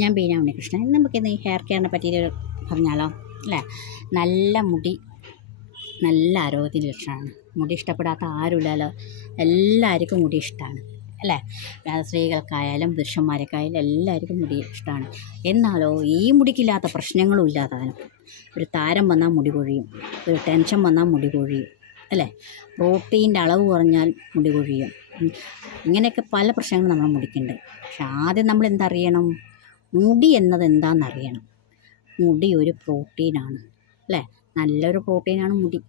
ഞാൻ ബീന ഉണ്ണികൃഷ്ണൻ. നമുക്കിന്ന് ഹെയർ കെയറിനെ പറ്റിയിട്ട് പറഞ്ഞാലോ അല്ലേ? നല്ല മുടി നല്ല ആരോഗ്യത്തിൻ്റെ ലക്ഷണമാണ്. മുടി ഇഷ്ടപ്പെടാത്ത ആരുമില്ലല്ലോ, എല്ലാവർക്കും മുടി ഇഷ്ടമാണ് അല്ലേ? സ്ത്രീകൾക്കായാലും പുരുഷന്മാർക്കായാലും എല്ലാവർക്കും മുടി ഇഷ്ടമാണ്. എന്നാലോ ഈ മുടിക്കില്ലാത്ത പ്രശ്നങ്ങളും ഇല്ലാതാനും. ഒരു താരം വന്നാൽ മുടി കൊഴിയും, ഒരു ടെൻഷൻ വന്നാൽ മുടി കൊഴിയും അല്ലേ? പ്രോട്ടീൻ്റെ അളവ് കുറഞ്ഞാൽ മുടി കൊഴിയും. ഇങ്ങനെയൊക്കെ പല പ്രശ്നങ്ങളും നമ്മളെ മുടിക്കുന്നുണ്ട്. പക്ഷെ ആദ്യം നമ്മൾ എന്തറിയണം? മുടി എന്നത് എന്താണെന്നറിയണം. മുടി ഒരു പ്രോട്ടീനാണ് അല്ലേ? നല്ലൊരു പ്രോട്ടീനാണ് മുടി.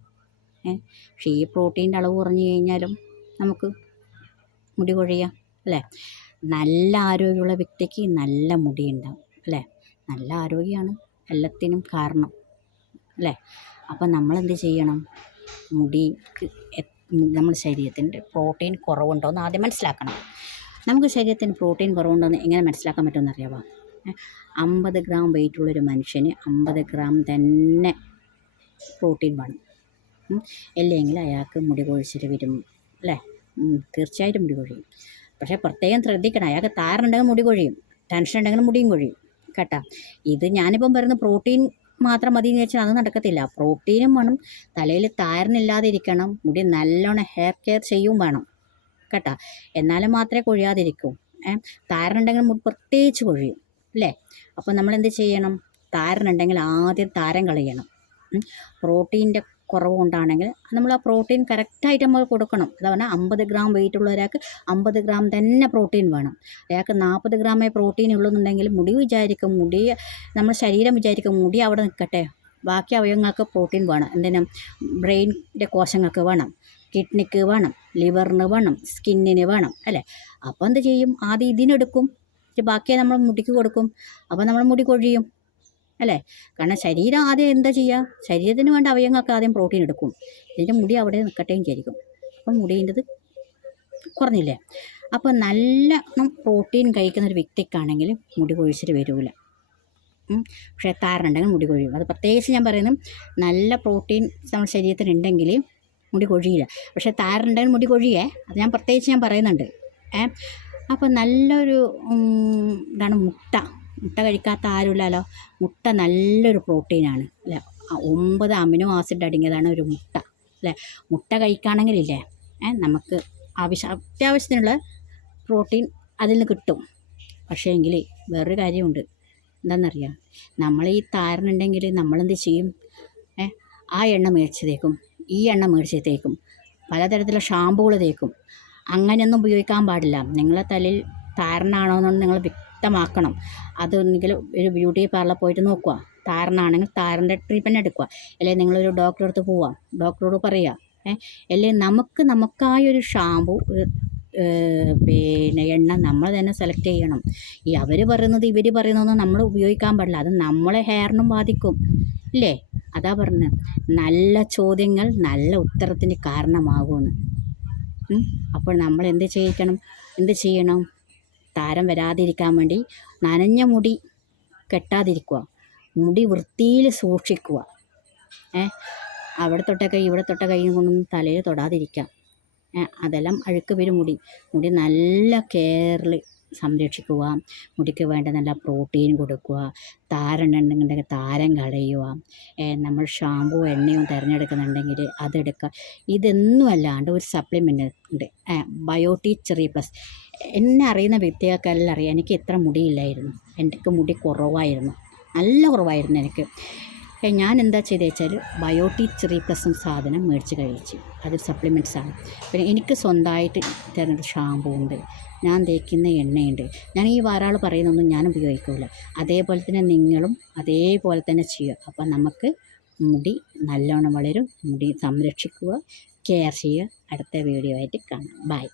പക്ഷേ ഈ പ്രോട്ടീൻ്റെ അളവ് കുറഞ്ഞു കഴിഞ്ഞാലും നമുക്ക് മുടി കൊഴിയാം അല്ലേ? നല്ല ആരോഗ്യമുള്ള വ്യക്തിക്ക് നല്ല മുടി ഉണ്ടാവും അല്ലേ? നല്ല ആരോഗ്യമാണ് എല്ലാത്തിനും കാരണം അല്ലേ? അപ്പം നമ്മളെന്ത് ചെയ്യണം? മുടിക്ക് നമ്മുടെ ശരീരത്തിൻ്റെ പ്രോട്ടീൻ കുറവുണ്ടോ എന്ന് ആദ്യം മനസ്സിലാക്കണം. നമുക്ക് ശരീരത്തിന് പ്രോട്ടീൻ കുറവുണ്ടോ എന്ന് എങ്ങനെ മനസ്സിലാക്കാൻ പറ്റുമെന്ന് അറിയാമോ? 50 ഗ്രാം വെയിറ്റുള്ളൊരു മനുഷ്യന് 50 ഗ്രാം തന്നെ പ്രോട്ടീൻ വേണം. അല്ലെങ്കിൽ അയാൾക്ക് മുടി കൊഴിച്ചിൽ വരും അല്ലേ? തീർച്ചയായിട്ടും മുടി കൊഴിയും. പക്ഷേ പ്രത്യേകം ശ്രദ്ധിക്കണം, അയാൾക്ക് താരനുണ്ടെങ്കിൽ മുടി കൊഴിയും, ടെൻഷൻ ഉണ്ടെങ്കിൽ മുടിയും കൊഴിയും കേട്ടോ. ഇത് ഞാനിപ്പം പറയുന്ന പ്രോട്ടീൻ മാത്രം മതി എന്ന് വെച്ചാൽ അത് നടക്കത്തില്ല. പ്രോട്ടീനും വേണം, തലയിൽ താരനില്ലാതിരിക്കണം, മുടി നല്ലോണം ഹെയർ കെയർ ചെയ്യും വേണം കേട്ടോ. എന്നാലും മാത്രമേ കൊഴിയാതിരിക്കൂ. താരനുണ്ടെങ്കിൽ മുടി പ്രത്യേകിച്ച് കൊഴിയും അല്ലേ? അപ്പോൾ നമ്മളെന്ത് ചെയ്യണം? താരനുണ്ടെങ്കിൽ ആദ്യം താരം കളയണം. പ്രോട്ടീൻ്റെ കുറവ് കൊണ്ടാണെങ്കിൽ നമ്മൾ ആ പ്രോട്ടീൻ കറക്റ്റായിട്ട് നമ്മൾ കൊടുക്കണം. അതാണ് 50 ഗ്രാം വെയിറ്റ് ഉള്ള ഒരാൾക്ക് 50 ഗ്രാം തന്നെ പ്രോട്ടീൻ വേണം. അയാൾക്ക് 40 ഗ്രാമേ പ്രോട്ടീൻ ഉള്ളൂന്നുണ്ടെങ്കിൽ മുടി വിചാരിക്കും, നമ്മുടെ ശരീരം വിചാരിക്കും മുടി അവിടെ നിൽക്കട്ടെ, ബാക്കി അവയവങ്ങൾക്ക് പ്രോട്ടീൻ വേണം. എന്തിനും ബ്രെയിനിൻ്റെ കോശങ്ങൾക്ക് വേണം, കിഡ്നിക്ക് വേണം, ലിവറിന് വേണം, സ്കിന്നിന് വേണം അല്ലേ? അപ്പോൾ എന്ത് ചെയ്യും? ആദ്യം ഇതിനെടുക്കും, ബാക്കിയെ നമ്മൾ മുടിക്ക് കൊടുക്കും. അപ്പോൾ നമ്മൾ മുടി കൊഴിയും അല്ലേ? കാരണം ശരീരം ആദ്യം എന്താ ചെയ്യുക? ശരീരത്തിന് വേണ്ട അവയവങ്ങൾക്ക് ആദ്യം പ്രോട്ടീൻ എടുക്കും, ഇതിൻ്റെ മുടി അവിടെ നിൽക്കട്ടെയും വിചാരിക്കും. അപ്പം മുടീൻ്റെത് കുറഞ്ഞില്ലേ? അപ്പോൾ നല്ല പ്രോട്ടീൻ കഴിക്കുന്ന ഒരു വ്യക്തിക്കാണെങ്കിൽ മുടി കൊഴിച്ചിട്ട് വരില്ല. പക്ഷേ താരനുണ്ടെങ്കിൽ മുടി കൊഴിയും. അത് പ്രത്യേകിച്ച് ഞാൻ പറയുന്നത്, നല്ല പ്രോട്ടീൻ നമ്മുടെ ശരീരത്തിനുണ്ടെങ്കിൽ മുടി കൊഴിയില്ല. പക്ഷേ താരനുണ്ടെങ്കിൽ മുടി കൊഴിയേ, അത് ഞാൻ പ്രത്യേകിച്ച് പറയുന്നുണ്ട്. അപ്പോൾ നല്ലൊരു ഇതാണ് മുട്ട കഴിക്കാത്ത ആരുമില്ലല്ലോ. മുട്ട നല്ലൊരു പ്രോട്ടീനാണ് അല്ലേ? 9 അമിനോ ആസിഡ് അടങ്ങിയതാണ് ഒരു മുട്ട അല്ലേ? മുട്ട കഴിക്കുകയാണെങ്കിലില്ലേ നമുക്ക് അത്യാവശ്യത്തിനുള്ള പ്രോട്ടീൻ അതിൽ നിന്ന് കിട്ടും. പക്ഷേ എങ്കിൽ വേറൊരു കാര്യമുണ്ട്, എന്താണെന്നറിയാം? നമ്മൾ ഈ താരനുണ്ടെങ്കിൽ നമ്മളെന്ത് ചെയ്യും? ആ എണ്ണ മേടിച്ച് തേക്കും, ഈ എണ്ണ മേടിച്ച് തേക്കും, പലതരത്തിലുള്ള ഷാമ്പുകൾ തേക്കും. അങ്ങനെയൊന്നും ഉപയോഗിക്കാൻ പാടില്ല. നിങ്ങളെ തലയിൽ താരനാണോ എന്ന് നിങ്ങൾ വ്യക്തമാക്കണം. അതൊന്നെങ്കിൽ ഒരു ബ്യൂട്ടി പാർലർ പോയിട്ട് നോക്കുക. താരനാണെങ്കിൽ താരൻ്റെ ട്രീറ്റ്മെൻറ്റ് എടുക്കുക. അല്ലെങ്കിൽ നിങ്ങളൊരു ഡോക്ടറെ അടുത്ത് പോവുക, ഡോക്ടറോട് പറയുക. അല്ലെങ്കിൽ നമുക്കായൊരു ഷാമ്പു, എണ്ണ നമ്മൾ തന്നെ സെലക്ട് ചെയ്യണം. ഈ അവർ പറയുന്നത് ഇവർ പറയുന്നതൊന്നും നമ്മൾ ഉപയോഗിക്കാൻ പാടില്ല. അത് നമ്മളെ ഹെയറിനും ബാധിക്കും ഇല്ലേ? അതാ പറഞ്ഞത്, നല്ല ചോദ്യങ്ങൾ നല്ല ഉത്തരത്തിന് കാരണമാകുമെന്ന്. അപ്പോൾ നമ്മൾ എന്ത് ചെയ്യണം? താരം വരാതിരിക്കാൻ വേണ്ടി നനഞ്ഞ മുടി കെട്ടാതിരിക്കുക, മുടി വൃത്തിയിൽ സൂക്ഷിക്കുക. അവിടെ തൊട്ട കൈ ഇവിടെ തൊട്ട കൈ കൊണ്ടൊന്നും തലയിൽ തൊടാതിരിക്കാം. അതെല്ലാം അഴുക്ക് വരും. മുടി നല്ല കെയറിൽ സംരക്ഷിക്കുക. മുടിക്ക് വേണ്ട നല്ല പ്രോട്ടീൻ കൊടുക്കുക. താരനുണ്ടെങ്കിൽ താരം കളയുക. നമ്മൾ ഷാമ്പൂ എണ്ണയും തിരഞ്ഞെടുക്കുന്നുണ്ടെങ്കിൽ അതെടുക്കുക. ഇതൊന്നും അല്ലാണ്ട് ഒരു സപ്ലിമെൻ്റ് ഉണ്ട്, ബയോട്ടിക് റീപ്ലസ്. എന്നെ അറിയുന്ന വ്യക്തികൾക്കെല്ലാം അറിയാം, എനിക്ക് ഇത്ര മുടിയില്ലായിരുന്നു, എനിക്ക് മുടി കുറവായിരുന്നു, നല്ല കുറവായിരുന്നു എനിക്ക്. ഞാൻ എന്താ ചെയ്തത് വെച്ചാൽ ബയോട്ടിക് റീപ്ലസും സാധനം മേടിച്ച് കഴിച്ചു. അതൊരു സപ്ലിമെൻറ്റ്സാണ്. പിന്നെ എനിക്ക് സ്വന്തമായിട്ട് തരുന്ന ഷാമ്പൂ ഉണ്ട്, ഞാൻ തേക്കുന്ന എണ്ണയുണ്ട്. ഞാൻ ഈ ഒരാൾ പറയുന്നൊന്നും ഞാൻ ഉപയോഗിക്കില്ല. അതേപോലെ തന്നെ നിങ്ങളും അതേപോലെ തന്നെ ചെയ്യുക. അപ്പം നമുക്ക് മുടി നല്ലോണം വളരും. മുടി സംരക്ഷിക്കുക, കെയർ ചെയ്യുക. അടുത്ത വീഡിയോ ആയിട്ട് കാണാം. ബൈ.